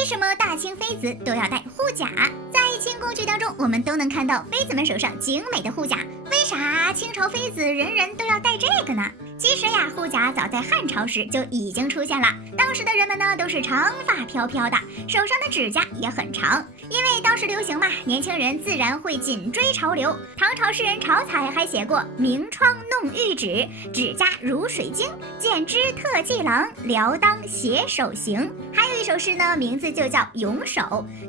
为什么大清妃子都要戴护甲？在清宫剧当中，我们都能看到妃子们手上精美的护甲，为啥清朝妃子人人都要戴这个呢？其实呀，护甲早在汉朝时就已经出现了。当时的人们呢，都是长发飘飘的，手上的指甲也很长，因为当时流行嘛，年轻人自然会紧追潮流。唐朝诗人晁彩还写过“明窗弄玉指，指甲如水晶，剪枝特技郎，撩裆携手行”。还有一首诗呢，名字就叫《咏手》，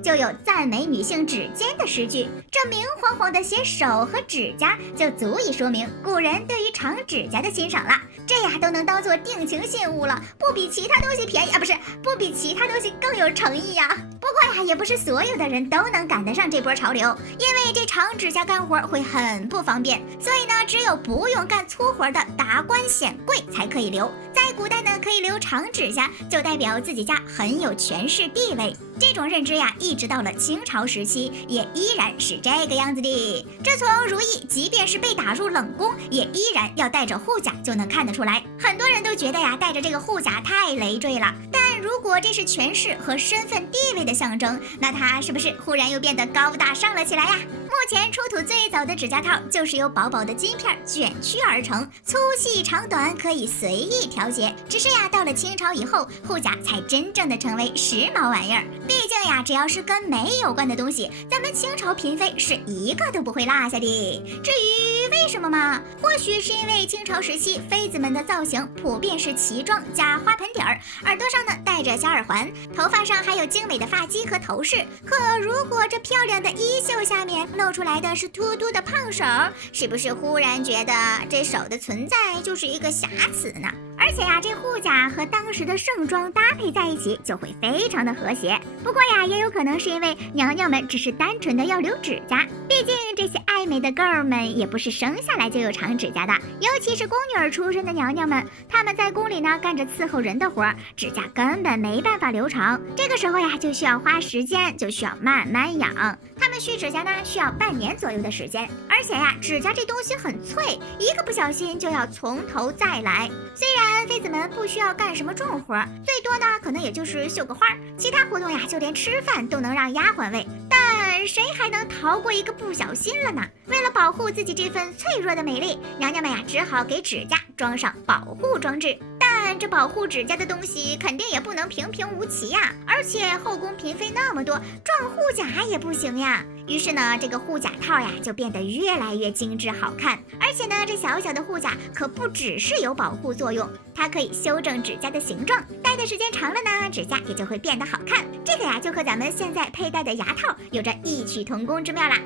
就有赞美女性指尖的诗句。这明晃晃的写手和指甲，就足以说明古人对于长指甲的欣赏了。这呀都能当做定情信物了，不比其他东西便宜啊，不比其他东西更有诚意呀。不过呀，也不是所有的人都能赶得上这波潮流，因为这长指甲干活会很不方便，所以呢，只有不用干粗活的达官显贵才可以留。在古代呢，可以留长指甲，就代表自己家很有权势地位。这种认知呀，一直到了清朝时期，也依然是这个样子的。这从如意即便是被打入冷宫，也依然要带着护甲就能看得出来。很多人都觉得呀，带着这个护甲太累赘了，但如果这是权势和身份地位的象征，那它是不是忽然又变得高大上了起来呀？目前出土最早的指甲套就是由薄薄的金片卷曲而成，粗细长短可以随意调节。只是呀，到了清朝以后，护甲才真正的成为时髦玩意儿。毕竟呀，只要是跟美有关的东西，咱们清朝嫔妃是一个都不会落下的。至于为什么嘛，或许是因为清朝时期妃子们的造型普遍是旗装加花盆底儿，耳朵上呢戴着小耳环，头发上还有精美的发髻和头饰。可如果这漂亮的衣袖下面露出来的是突突的胖手，是不是忽然觉得这手的存在就是一个瑕疵呢？而且呀，这护甲和当时的盛装搭配在一起，就会非常的和谐。不过呀，也有可能是因为娘娘们只是单纯的要留指甲，毕竟这些爱美的 girl 们也不是生下来就有长指甲的，尤其是宫女儿出身的娘娘们，她们在宫里呢干着伺候人的活，指甲根本没办法留长。这个时候呀，就需要花时间，就需要慢慢养。她们续指甲呢，需要半年左右的时间，而且呀，指甲这东西很脆，一个不小心就要从头再来。虽然妃子们不需要干什么重活，最多呢可能也就是绣个花，其他活动呀就连吃饭都能让丫鬟喂，但谁还能逃过一个不小心了呢？为了保护自己这份脆弱的美丽，娘娘们呀只好给指甲装上保护装置。但这保护指甲的东西肯定也不能平平无奇呀，而且后宫嫔妃那么多，装护甲也不行呀。于是呢，这个护甲套呀就变得越来越精致好看。而且呢，这小小的护甲可不只是有保护作用，它可以修正指甲的形状，戴的时间长了呢，指甲也就会变得好看。这个呀就和咱们现在佩戴的牙套有着异曲同工之妙啦。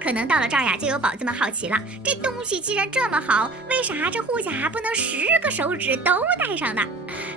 可能到了这儿呀，就有宝子们好奇了，这东西既然这么好，为啥这护甲不能10个手指都戴上呢？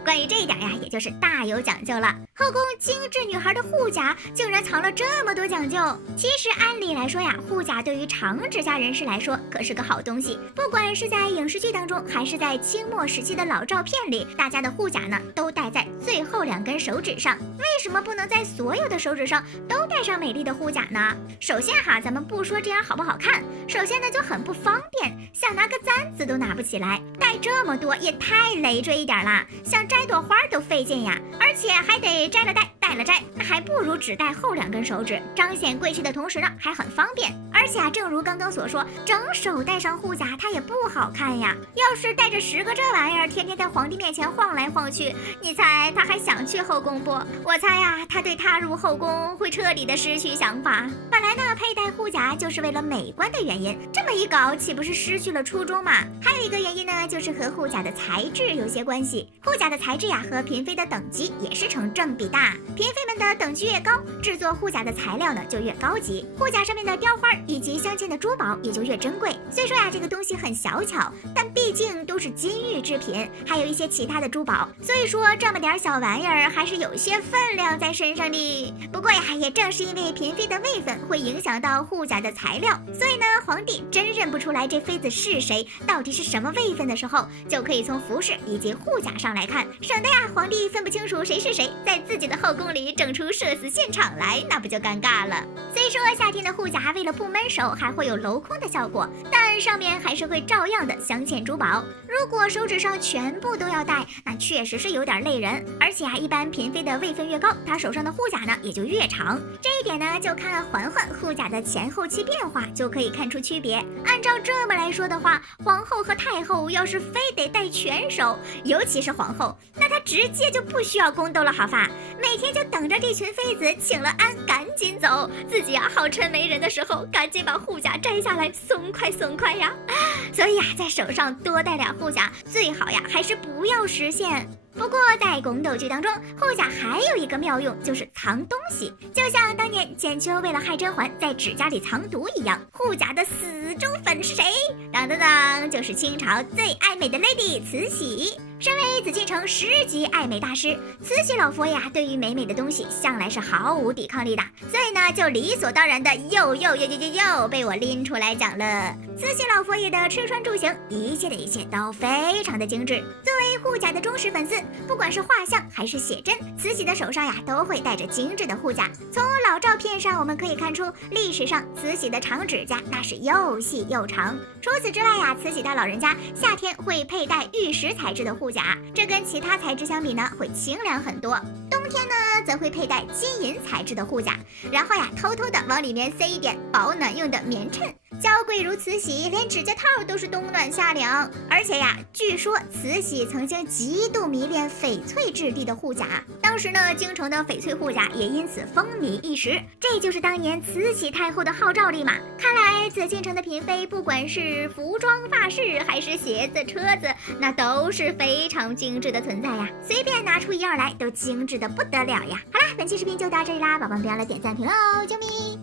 关于这一点呀，也就是大有讲究了。后宫精致女孩的护甲竟然藏了这么多讲究。其实按理来说呀，护甲对于长指甲人士来说可是个好东西。不管是在影视剧当中，还是在清末时期的老照片里，大家的护甲呢都戴在最后2根手指上。为什么不能在所有的手指上都戴上美丽的护甲呢？首先哈，咱们不说这样好不好看，首先呢就很不方便，想拿个簪子都拿不起来，戴这么多也太累赘一点啦，想摘朵花都费劲呀，而且还得摘了戴，戴了摘，那还不如只戴后2根手指，彰显贵气的同时呢还很方便。而且正如刚刚所说，整手戴上护甲它也不好看呀，要是带着10个这玩意儿天天在皇帝面前晃来晃去，你猜他还想去后宫不？我猜呀，他对踏入后宫会彻底的失去想法。本来呢佩戴护甲就是为了美观的原因，这么一搞岂不是失去了初衷嘛？还有一个原因呢，就是和护甲的材质有些关系。护甲的材质呀和嫔妃的等级也是成正比的，嫔妃们的等级越高，制作护甲的材料呢就越高级，护甲上面的雕花以及镶嵌的珠宝也就越珍贵。虽说呀这个东西很小巧，但毕竟都是金玉制品，还有一些其他的珠宝，所以说这么点小玩意儿还是有些分量在身上的。不过呀，也正是因为嫔妃的位分会影响到护甲的材料，所以呢皇帝真认不出来这妃子是谁，到底是什么位分的时候，就可以从服饰以及护甲上来看，省得呀皇帝分不清楚谁是谁，在自己的后宫里整出出社死现场来，那不就尴尬了。虽说夏天的护甲为了不闷手还会有镂空的效果，但上面还是会照样的镶嵌珠宝。如果手指上全部都要戴，那确实是有点累人。而且一般嫔妃的位分越高，她手上的护甲呢也就越长。这一点呢，就看嬛嬛护甲的前后期变化就可以看出区别。按照这么来说的话，皇后和太后要是非得戴全手，尤其是皇后，那她直接就不需要宫斗了好吧，每天就等着这群妃子请了安赶紧走，自己号称没人的时候赶紧把护甲摘下来，松快呀。所以在手上多戴俩护甲，最好还是不要实现。不过在宫斗剧当中，护甲还有一个妙用，就是藏东西，就像当年简秋为了害甄嬛在指甲里藏毒一样。护甲的死忠粉是谁？当当当，就是清朝最爱美的 lady 慈禧。身为紫禁城10级爱美大师，慈禧老佛爷对于美美的东西向来是毫无抵抗力的，所以呢，就理所当然的又被我拎出来讲了。慈禧老佛爷的吃穿住行，一切都非常的精致。作为护甲的忠实粉丝，不管是画像还是写真，慈禧的手上都会带着精致的护甲。从老照片上我们可以看出，历史上慈禧的长指甲那是又细又长。除此之外慈禧大老人家夏天会佩戴玉石材质的护甲，这跟其他材质相比呢，会清凉很多。冬天呢，则会佩戴金银材质的护甲，然后偷偷的往里面塞一点保暖用的棉衬。娇贵如慈禧，连指甲套都是冬暖夏凉。而且据说慈禧曾经极度迷恋翡翠质地的护甲，当时呢，京城的翡翠护甲也因此风靡一时。这就是当年慈禧太后的号召力嘛。看来紫禁城的嫔妃，不管是服装发饰还是鞋子车子，那都是非常精致的存在呀，随便拿出一样来都精致的不得了呀。好啦，本期视频就到这里啦，宝宝们不要来点赞评论哦，啾咪。